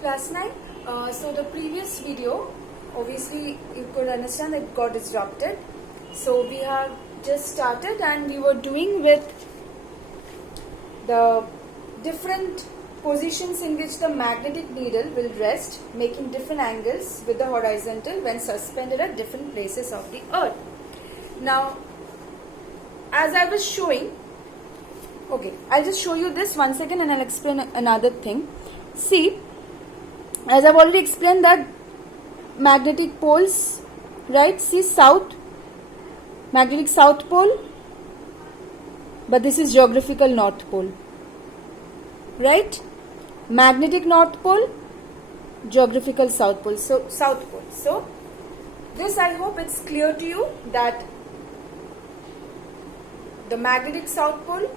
Class 9. So the previous video, obviously you could understand that it got disrupted. So we have just started and we were doing with the different positions in which the magnetic needle will rest, making different angles with the horizontal when suspended at different places of the earth. Now, as I was showing, okay, I'll just show you this one second and I'll explain another thing. See, as I've already explained that magnetic poles, right? See, south, magnetic south pole, but this is geographical north pole, right? Magnetic north pole, geographical south pole. So, south pole. So, this I hope it's clear to you that the magnetic south pole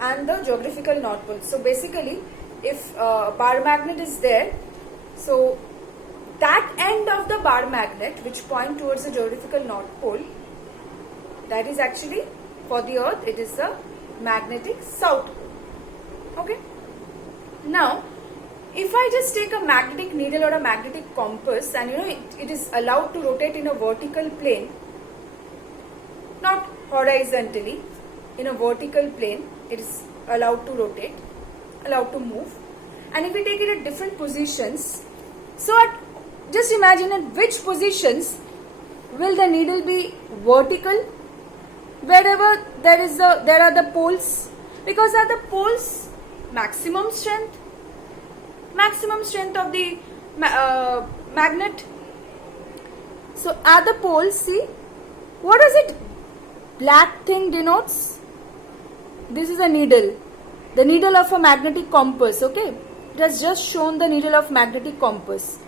and the geographical north pole. So basically, if bar magnet is there, so that end of the bar magnet which point towards the geographical north pole, that is actually for the earth, it is the magnetic south pole. Okay. Now, if I just take a magnetic needle or a magnetic compass and it is allowed to rotate in a vertical plane, not horizontally, in a vertical plane, it is allowed to rotate, allowed to move. And if we take it at different positions, so just imagine at which positions will the needle be vertical, wherever there are the poles, because at the poles maximum strength of the magnet. So at the poles, see, what does it black thing denotes? This is a needle, the needle of a magnetic compass. Okay, it has just shown the needle of magnetic compass.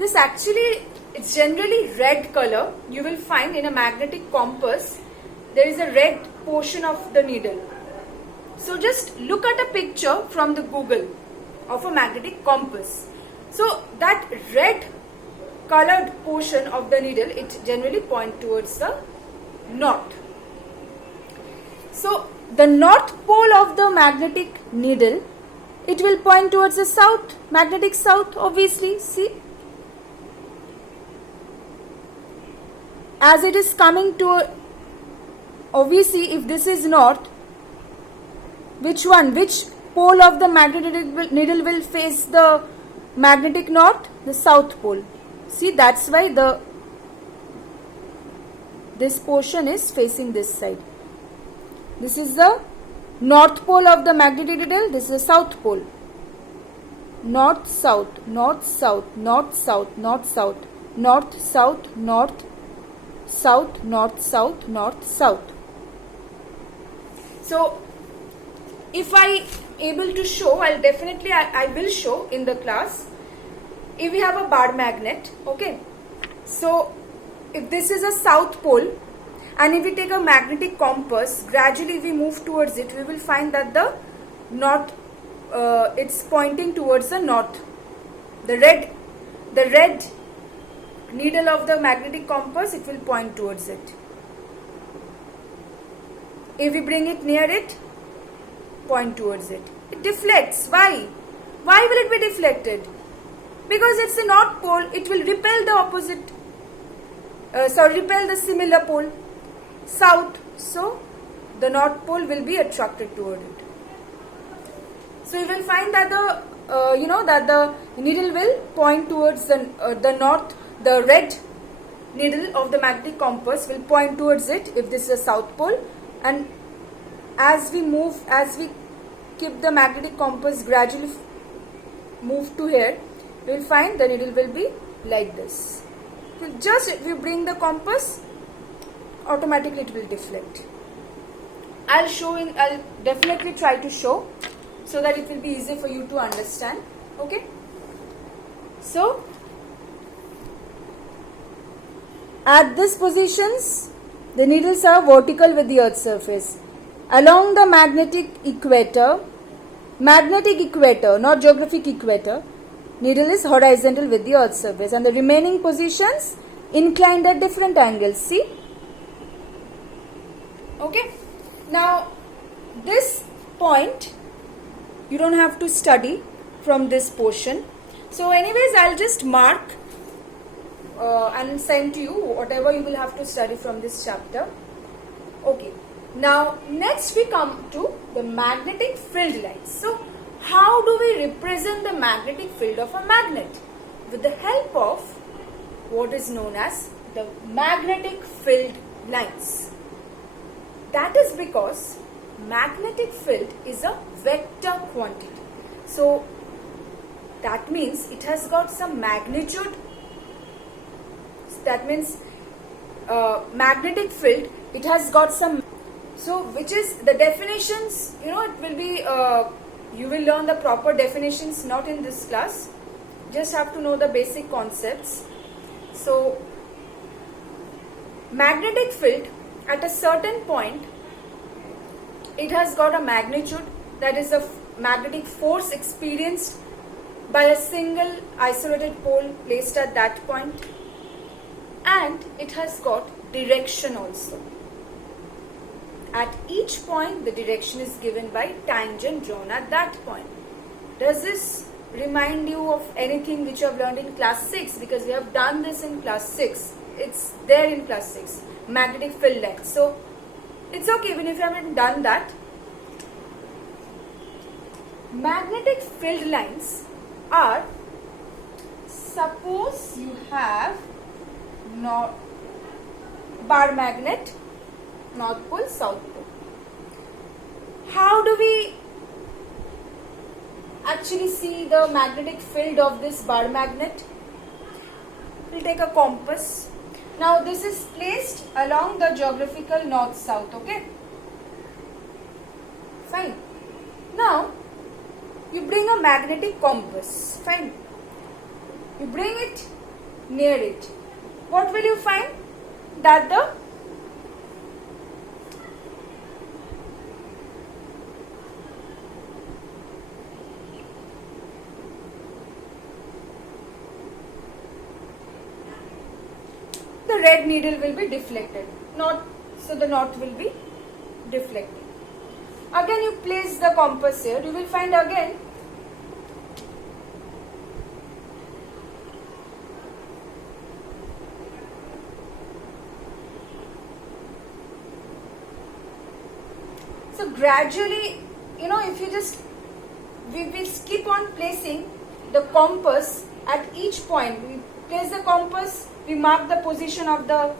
This actually, it's generally red color. You will find in a magnetic compass there is a red portion of the needle. So just look at a picture from the Google of a magnetic compass. So that red colored portion of the needle, it generally points towards the north. So the north pole of the magnetic needle, it will point towards the south, magnetic south, obviously. See, as it is coming to, obviously if this is north, which pole of the magnetic needle will face the magnetic north? The south pole. See, that's why this portion is facing this side. This is the north pole of the magnetic needle. This is the south pole. North, south, north, south, north, south, north, south, north, south, north, south, north, south, north, south. So, if I able to show, I will show in the class. If we have a bar magnet, okay. So, if this is a south pole, and if we take a magnetic compass, gradually we move towards it, we will find that the north, it's pointing towards the north. The red needle of the magnetic compass, it will point towards it. If we bring it near it, point towards it. It deflects. Why? Why will it be deflected? Because it's the north pole, it will repel the opposite, repel the similar pole, south. So, the north pole will be attracted toward it. So, you will find that the needle will point towards the north. The red needle of the magnetic compass will point towards it if this is a south pole. And as we keep the magnetic compass gradually move to here, we will find the needle will be like this. So just if you bring the compass, automatically it will deflect. I'll definitely try to show so that it will be easy for you to understand. Okay. So at these positions, the needles are vertical with the earth's surface. Along the magnetic equator, not geographic equator, needle is horizontal with the earth's surface, and the remaining positions inclined at different angles. See? Okay. Now, this point you don't have to study. from this portion. So anyways, I'll just mark and send to you whatever you will have to study from this chapter. Okay. Now next we come to the magnetic field lines. So how do we represent the magnetic field of a magnet? With the help of what is known as the magnetic field lines. That is because magnetic field is a vector quantity. So that means it has got some magnitude. That means magnetic field, it has got some, so which is the definitions, it will be, you will learn the proper definitions not in this class, just have to know the basic concepts. So magnetic field at a certain point, it has got a magnitude, that is a magnetic force experienced by a single isolated pole placed at that point, and it has got direction also. At each point the direction is given by tangent drawn at that point. Does this remind you of anything which you have learned in class 6? Because we have done this in class 6. It's there in class 6. Magnetic field lines. So it's okay even if you haven't done that. Magnetic field lines are, suppose you have bar magnet, North Pole, South Pole. How do we actually see the magnetic field of this bar magnet? We'll take a compass. Now this is placed along the geographical north-south, okay? Fine. Now you bring a magnetic compass, fine. You bring it near it. What will you find? That the red needle will be deflected. So the north will be deflected. Again you place the compass here. You will find again so gradually, if you just, we will keep on placing the compass at each point. We place the compass, we mark the position of the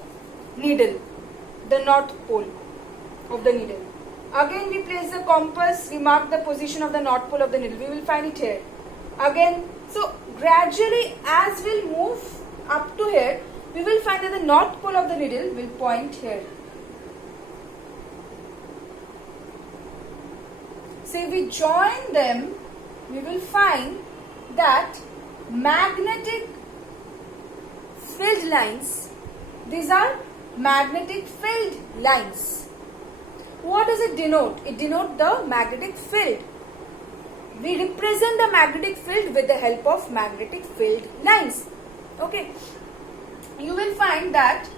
needle, the north pole of the needle. Again we place the compass, we mark the position of the north pole of the needle. We will find it here. Again, so gradually as we'll move up to here, we will find that the north pole of the needle will point here. So if we join them, we will find that magnetic field lines, these are magnetic field lines. What does it denote? It denotes the magnetic field. We represent the magnetic field with the help of magnetic field lines. Okay. You will find that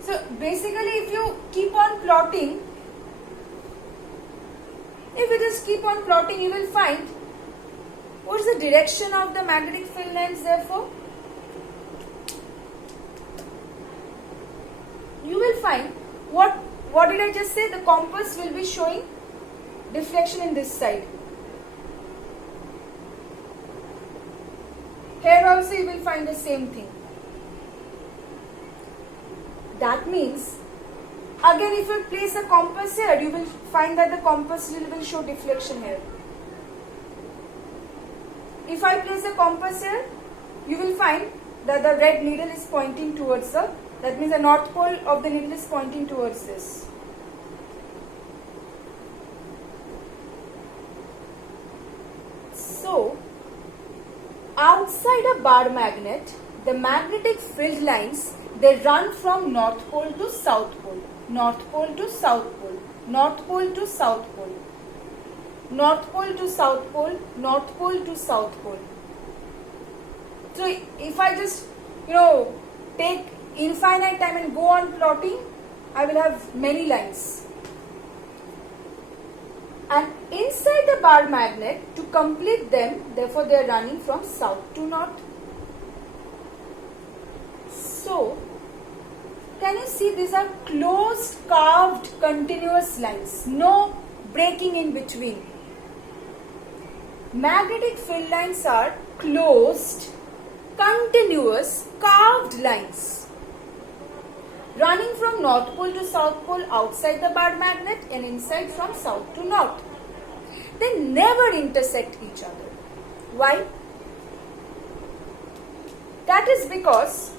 so basically if you keep on plotting, if you just keep on plotting, you will find what is the direction of the magnetic field lines therefore. You will find, what did I just say? The compass will be showing deflection in this side. Here also you will find the same thing. That means, again if you place a compass here, you will find that the compass will show deflection here. If I place the compass here, you will find that the red needle is pointing towards that means the north pole of the needle is pointing towards this. So, outside a bar magnet, the magnetic field lines, they run from north pole to south pole, north pole to south pole, north pole to south pole, north pole to south pole, north pole to south pole. So if I just take infinite time and go on plotting, I will have many lines. And inside the bar magnet, to complete them, therefore they are running from south to north. So, can you see these are closed, carved, continuous lines, no breaking in between. Magnetic field lines are closed, continuous, carved lines running from north pole to south pole outside the bar magnet and inside from south to north. They never intersect each other. Why? That is because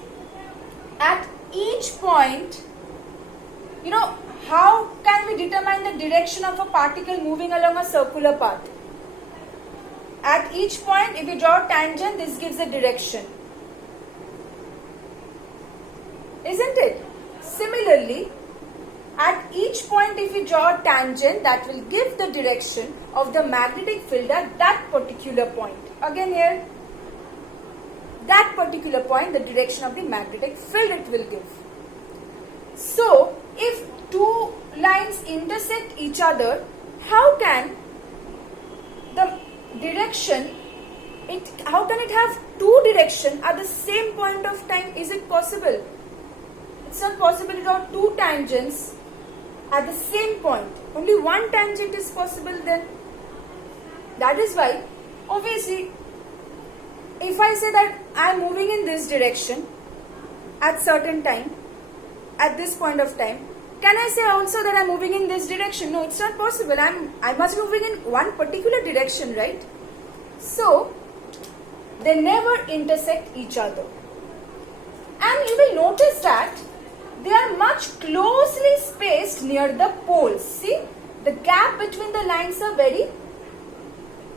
at each point, how can we determine the direction of a particle moving along a circular path? At each point, if you draw a tangent, this gives a direction. Isn't it? Similarly, at each point if you draw a tangent, that will give the direction of the magnetic field at that particular point. Again here, that particular point, the direction of the magnetic field it will give. So, if two lines intersect each other, how can the direction, how can it have two directions at the same point of time? Is it possible? It's not possible to draw two tangents at the same point. Only one tangent is possible then. That is why, obviously, if I say that I am moving in this direction at certain time, at this point of time, can I say also that I am moving in this direction? No, it's not possible. I must be moving in one particular direction, right? So, they never intersect each other. And you will notice that they are much closely spaced near the poles. See, the gap between the lines are very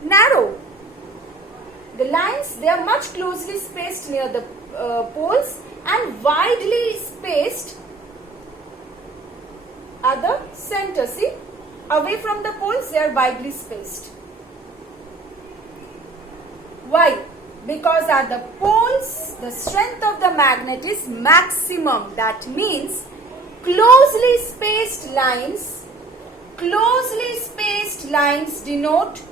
narrow. The lines, they are much closely spaced near the poles and widely spaced at the center. See, away from the poles, they are widely spaced. Why? Because at the poles, the strength of the magnet is maximum. That means closely spaced lines denote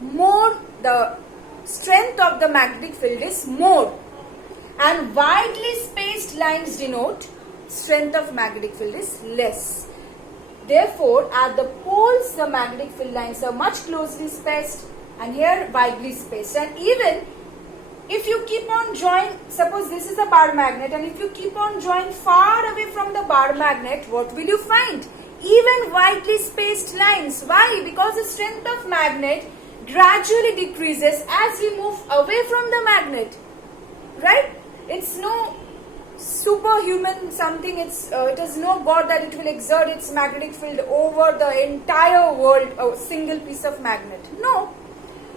more, the strength of the magnetic field is more, and widely spaced lines denote strength of magnetic field is less. Therefore, at the poles, the magnetic field lines are much closely spaced, and here widely spaced. And even if you keep on drawing, suppose this is a bar magnet, and if you keep on drawing far away from the bar magnet, what will you find? Even widely spaced lines. Why? Because the strength of magnet gradually decreases as we move away from the magnet. Right? It's no superhuman something. It is no God that it will exert its magnetic field over the entire world, a single piece of magnet. No.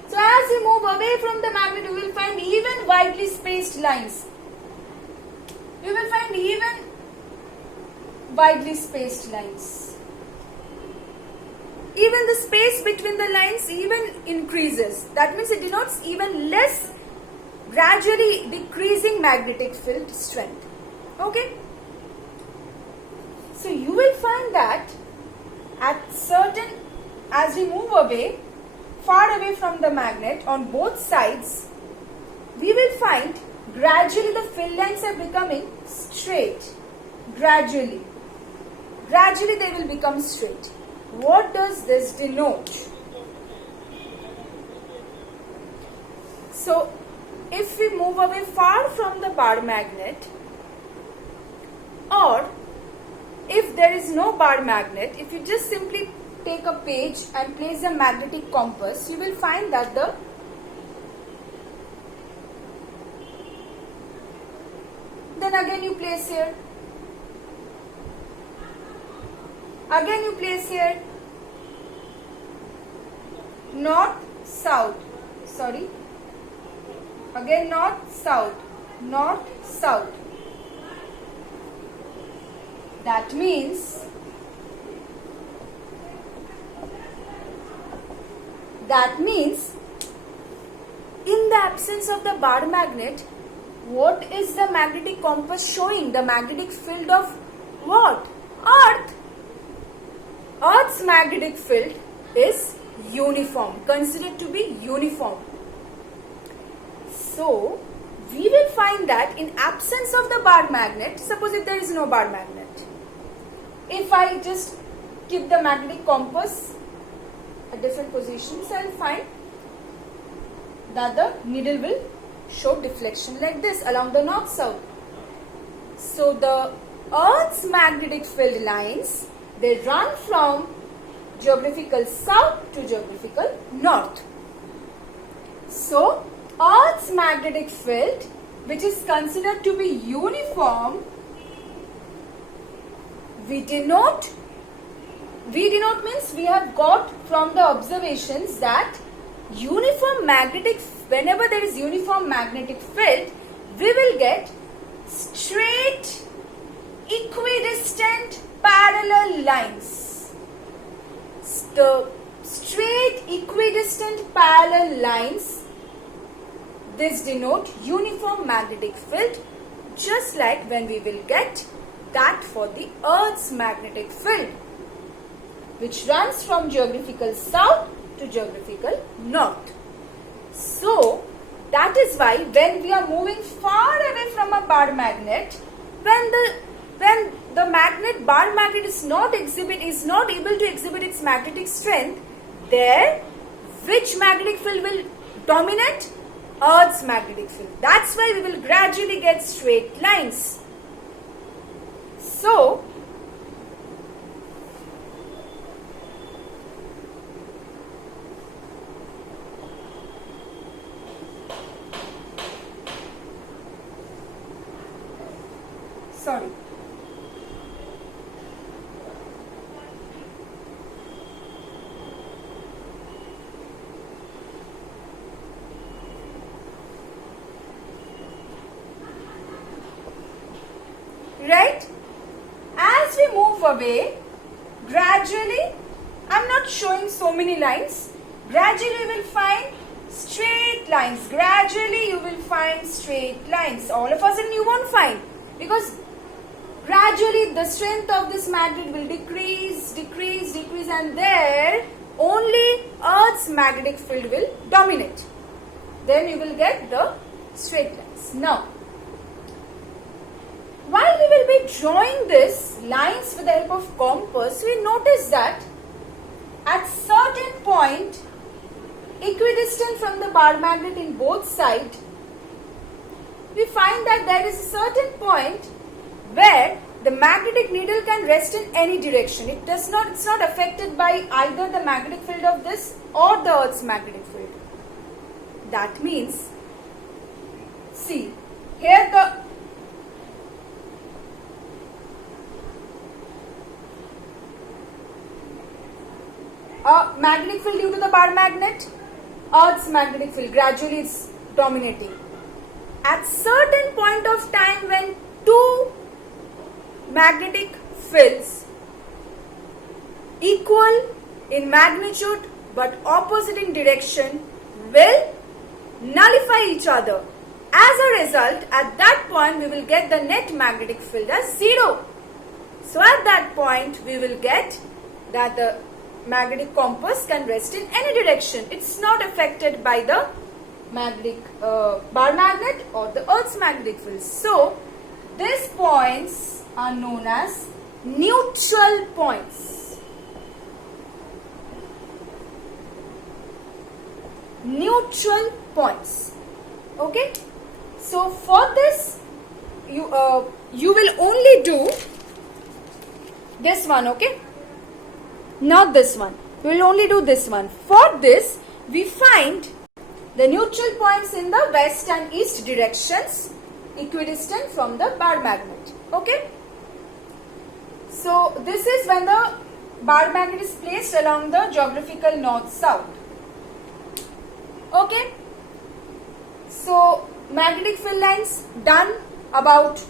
So as you move away from the magnet, you will find even widely spaced lines. You will find even widely spaced lines. Even the space between the lines even increases. That means it denotes even less, gradually decreasing magnetic field strength. Okay? So you will find that at certain, as we move away, far away from the magnet on both sides, we will find gradually the field lines are becoming straight. Gradually they will become straight. What does this denote? So, if we move away far from the bar magnet, or if there is no bar magnet, if you just simply take a page and place a magnetic compass, you will find that then again you place here, again you place here, north, south, again north, south. That means in the absence of the bar magnet, What is the magnetic compass showing? The magnetic field of what? Earth. Earth's magnetic field is uniform, considered to be uniform. So, we will find that in absence of the bar magnet, suppose if there is no bar magnet, if I just keep the magnetic compass at different positions, I will find that the needle will show deflection like this along the north-south. So, the Earth's magnetic field lines, they run from geographical south to geographical north. So, Earth's magnetic field, which is considered to be uniform, we denote means we have got from the observations that uniform magnetic, whenever there is uniform magnetic field, we will get straight, equidistant, parallel lines. The straight, equidistant, parallel lines, this denote uniform magnetic field, just like when we will get that for the Earth's magnetic field, which runs from geographical south to geographical north. So, that is why when we are moving far away from a bar magnet, when the magnet, bar magnet is not able to exhibit its magnetic strength, there which magnetic field will dominate? Earth's magnetic field. That's why we will gradually get straight lines. So, sorry. Right? As we move away, gradually, I'm not showing so many lines. Gradually you will find straight lines. Gradually you will find straight lines. All of a sudden you won't find, because gradually the strength of this magnet will decrease, and there only Earth's magnetic field will dominate. Then you will get the straight lines. Now, while we will be drawing these lines with the help of compass, we notice that at certain point, equidistant from the bar magnet in both sides, we find that there is a certain point where the magnetic needle can rest in any direction. It's not affected by either the magnetic field of this or the Earth's magnetic field. That means, see, here the magnetic field due to the bar magnet, Earth's magnetic field gradually is dominating. At certain point of time when two magnetic fields equal in magnitude but opposite in direction will nullify each other. As a result, at that point we will get the net magnetic field as 0. So at that point we will get that the magnetic compass can rest in any direction. It's not affected by the magnetic bar magnet or the Earth's magnetic field. So these points are known as neutral points. Neutral points. Okay. So for this, you will only do this one. Okay. Not this one. We will only do this one. For this, we find the neutral points in the west and east directions, equidistant from the bar magnet. Okay. So this is when the bar magnet is placed along the geographical north-south. Okay. So magnetic field lines done about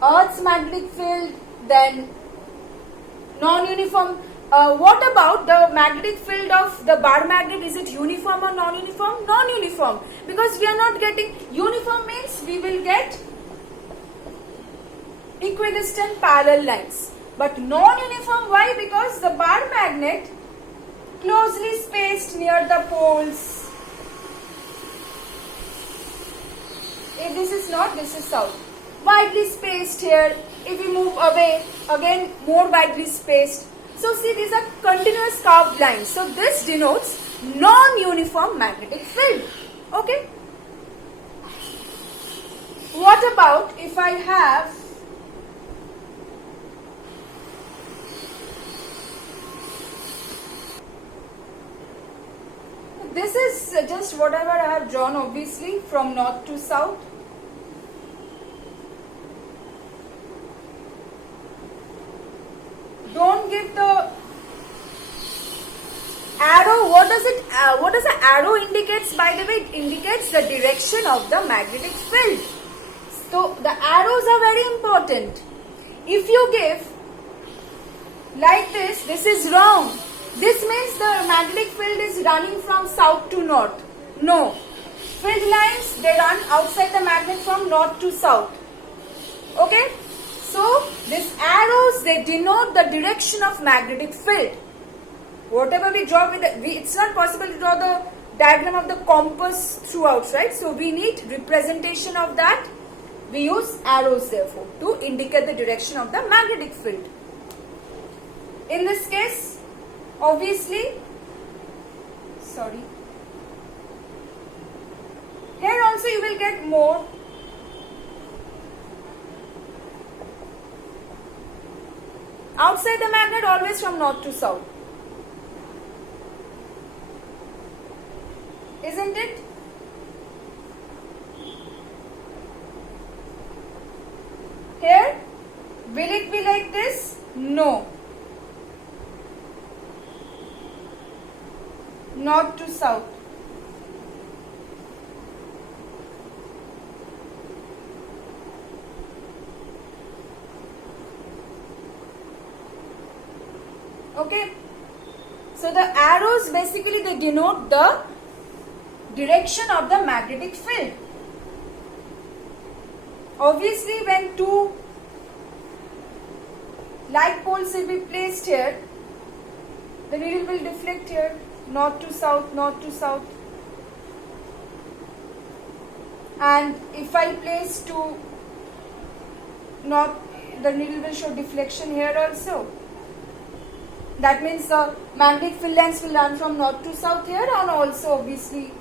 Earth's magnetic field, then non-uniform What about the magnetic field of the bar magnet? Is it uniform or non-uniform? Non-uniform, because we are not getting uniform means we will get equidistant parallel lines. But non-uniform, why? Because the bar magnet closely spaced near the poles. If this is north, this is south. Widely spaced here. If we move away, again more widely spaced. So see, these are continuous curved lines. So this denotes non-uniform magnetic field. Okay. What about if I have this is just whatever I have drawn, obviously, from north to south. Don't give the arrow. What does it? What does the arrow indicates? By the way, it indicates the direction of the magnetic field. So the arrows are very important. If you give like this is wrong. This means the magnetic field is running from south to north. No. Field lines, they run outside the magnet from north to south. Okay? So, these arrows, they denote the direction of magnetic field. Whatever we draw with it's not possible to draw the diagram of the compass throughout, right? So, we need representation of that. We use arrows therefore to indicate the direction of the magnetic field. In this case, obviously, here also you will get more. Outside the magnet, always from north to south. Isn't it? Here, will it be like this? No. North to south. Okay. So the arrows basically they denote the direction of the magnetic field. Obviously, when two like poles will be placed here, the needle will deflect here. North to south, north to south. And if I place to north, the needle will show deflection here also. That means the magnetic field lines will run from north to south here, and also obviously